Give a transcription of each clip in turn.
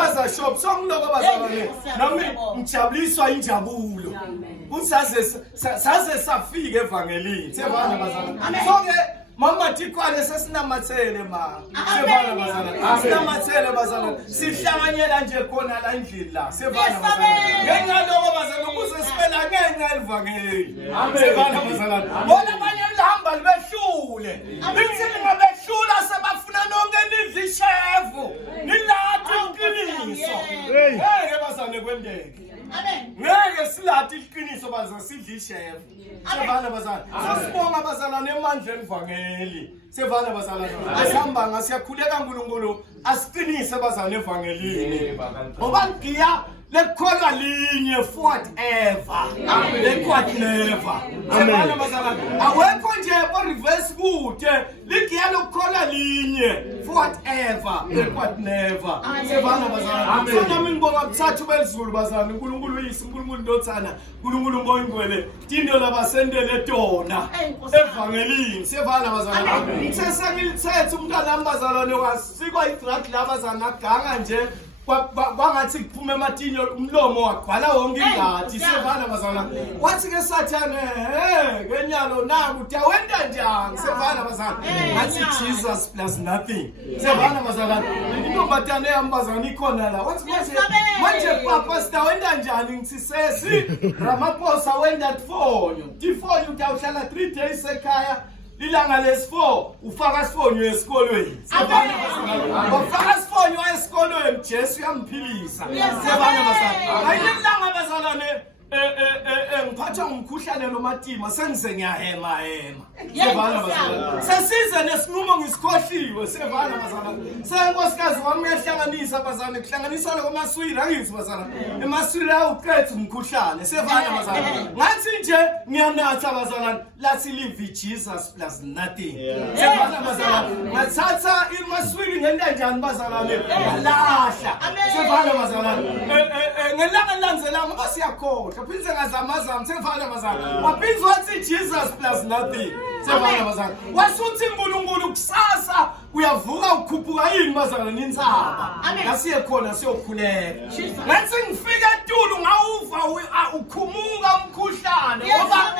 baza shop songiloko bazalwane nami ngijabuliswa injabulo saze safika evangelini sevana bazalwane sonke mama tikwane sesinamathele ma sevana bazalwane sinamathele bazalwane sihlanganyela nje khona la endlini la sevana bazalwane ngenxa lokho bazalwane ukuze sibela ngenxa elivangeli sevana bazalwane bona abanye lihamba libehlule lithi lingabehlula sebafuna nonke nidli ishefu nilathi iqiniso ngeke bazalwane kwendeke ngeke silathi iqiniso bazalwane sidli ishefu sevana bazalwane sasibonga bazalwane emandleni evangeli sevana bazalwane asihamba ngasiyakhuleka uNkulunkulu asiqinise bazalwane evangelini ngoba ngiya lekholwa linye forever lekwat never sevana bazalwane awekho nje o reverse kude ligiya lokholwa linye forever lekwat never sevana bazalwane sona ngibonga kuthathu belizulu bazalwane uNkulunkulu uyise uNkulunkulu ndothana uNkulunkulu ngoyingwele tindo labasendele tona evangelini sevana bazalwane ngithesa ngilithethe umntana ambazalwane wasikwa idrag labazana aganga nje kwangathi kuphume ematini umlomo wagcwala wonke ingadi sevana bazalwane wathi ke sathane kenyalo naku uyawenda njani sevana bazalwane ngathi Jesus plus nothing sevana bazalwane intombatane yambazalwane ikhona la wathi manje papa sitawenda njani ngithi sesi Ramaphosa wenda tifonyo utawuhlala 3 days ekhaya ilanga lesi4 ufaka isifonyo esikolweni sevana bazalwane ufaka isifonyo esikolweni Jesu uyamphilisa sevana bazalwane ayilanga bazalwane ngiphatha umkhuhlane lomatima sengize ngiyahema sevana bazalwane sesize nesinqumo ngisikhohliwe sevana bazalwane senkosikazi wami uyahlanganisa bazalwane kuhlanganiswa lokumaswiri angithi bazalwane emaswiri awuqedza umkhuhlane sevana bazalwane ngathi nje ngiyanatha bazalwane lathi live Jesus plus nothing sevana bazalwane ngathatha imaswiri ngenda njani bazalwane ngalahla sevana bazalwane ngelanga landzela ngoba siyakhohlwa phindze ngazamazama sevana bazalwane waphinda wathi Jesus plus nothing sevana bazalwane wasuthi uNkulunkulu kusasa uyavuka ukhuphuka yini bazalwane insaba ngasiye khona siyokhuleka ngathi ngifika eTulu ngawuva ukhumuka umkhuhlane ngoba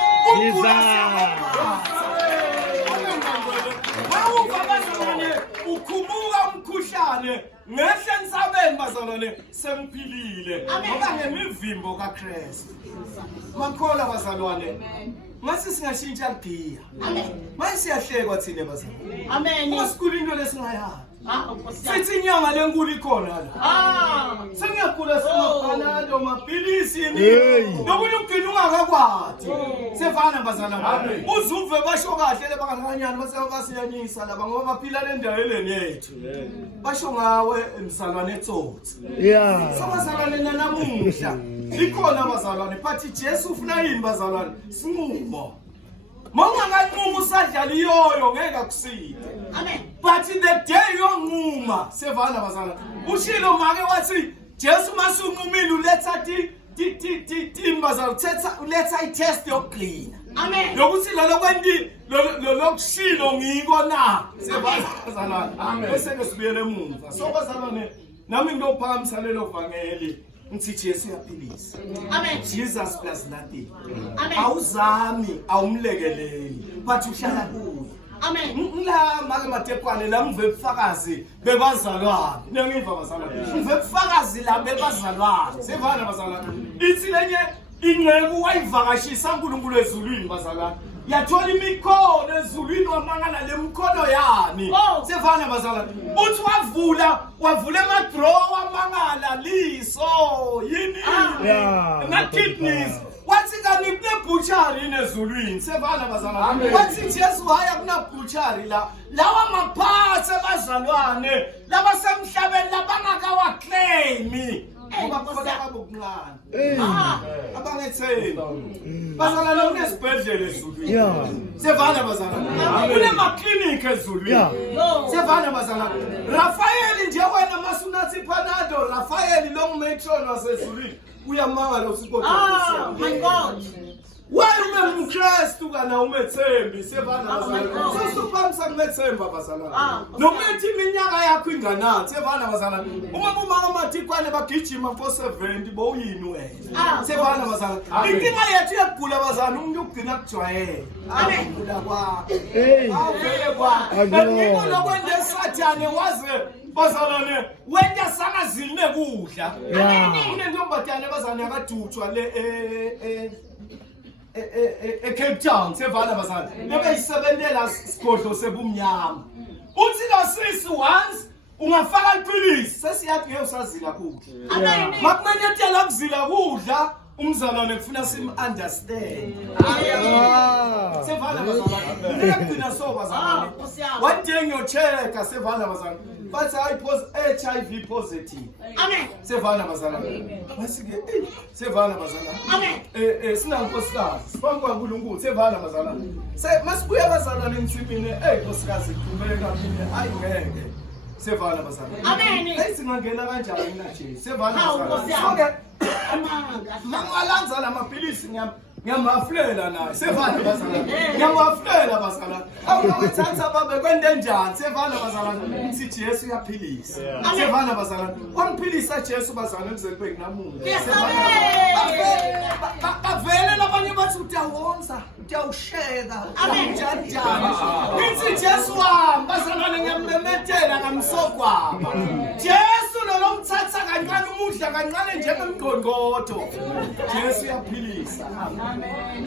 ukhumuka umkhuhlane ngehle nsabeni bazalwane semphilile ngoba ngemivimbo kaKristu makhola bazalwane mase singashintsha ligiya manje siyahlekwa thina bazalwane amen usikhulu into lesingayazi sithi inyanga lenkulu ikhona la sengiyagula singabhanado maphilisi nokunye ukugcina ungakakwathi sevana bazalwane uzuve basho kahle lebangakanyana basiyanyisa laba ngoba baphila le ndaweni yethu basho ngawe emsalwane etsotsi sabazalwane nanamuhla ikhona bazalwane phathi Jesu ufuna yini bazalwane sinqumo Monganquma usadlala iyoyo ngeke akuside. Amen. But in the day yonquma sevana bazalwane. Ushilo make wathi Jesu masunqumile uletha timbazalwane uthetha uletha itest yokuclean. Amen. Lokuthi lokwendi lokushilo ngiko na sevana bazalwane. Amen. Bese ke sibuyele emuva. So bazalwane nami ngiyophakamisa lelo vangeli. Ngithi Jesu uyaphilisa. Amen. Jesus plus nothing. Amen. Awuzami awumlekeleli but uhlala kuye. Amen. Ngila make matekwane la ngive ubufakazi bebazalwane. Ngiyiva bazalwane. Ngive ubufakazi la bebazalwane. Sevana bazalwane. Ithi lenye ingceku wayivakashisa uNkulunkulu ezulwini bazalwane. Yathola imikhono ezulwini wamangala lemkhono yani sevana bazalwane uthi wavula ama-draw wamangala liso yini na-kidneys wathi kani kune-butchery inezulwini sevana bazalwane wathi Jesu haya kuna-butchery lawa maphathi ebazalwane labasemhlabeni labangakawakleyimi ngoba khona kabokuncane abangethembi bazalwane kunesibhedlela ezulwini sevana bazalwane kunemaklinikhi ezulwini sevana bazalwane Rafael nje wena masunathi Panado Rafael long matron wasezulwini uyamangala usikodwa my God wena umKristu kana umethembi sevana bazalwane sesuphamisa kumethemba bazalwane nokuthi iminyaka yakho inganathi sevana bazalwane uma bumaka amathikwa abanye bagijima for 70 bowuyini wena. Sevana bazana. Inkinga yethu yekugula bazana umuntu ugcina kujwayele. Akugula kwakhe. Awuvele kwakhe. Ngikho lokwenza esathane waze bazana ne wenda sangazili nekudla. Unentombatane bazana yakadutshwa le Cape Town sevana bazana. Nebeyisebentela sigodlo sebumnyama. Uthi lo sisi once ungafaka iphilisi sesiyathi ngeke usazila kudla. Amen. Makumenethela kuzila kudla umzalwane kufuna sim understand. Sevana bazana. Ngiyakugcina so bazana. One day ngiyocheka sevana bazana. But I was HIV positive. Amen. Sevana bazana. Masike sevana bazana. Amen. Sina nkosikazi. Sibangwa uNkulunkulu sevana bazana. Masibuya bazana lensimini nkosikazi kumeka mina ayingeke. Sevana bazana. Amen. Singangena kanjani na Jesu? Sevana bazana. Okay. Mangalanza lamapilisi ngiyamaflela naye. Sevana bazana. Ngiyamaflela bazana. Awuthatha babe kwende njani? Sevana bazana. Sithi Jesu uyaphilisa. Sevana bazana. Wamphilisa Jesu bazana emzeni benginamuntu. Bavele labanye bathi utiyawonza, utiyawusheka. Njani njani. Nithi Jesu wami bazana ngiyammemetela ngamsokwaba. Jesu lo mthatha kancane umudla kancane njengemgqongqotho. Jesu uyaphilisa. Amen.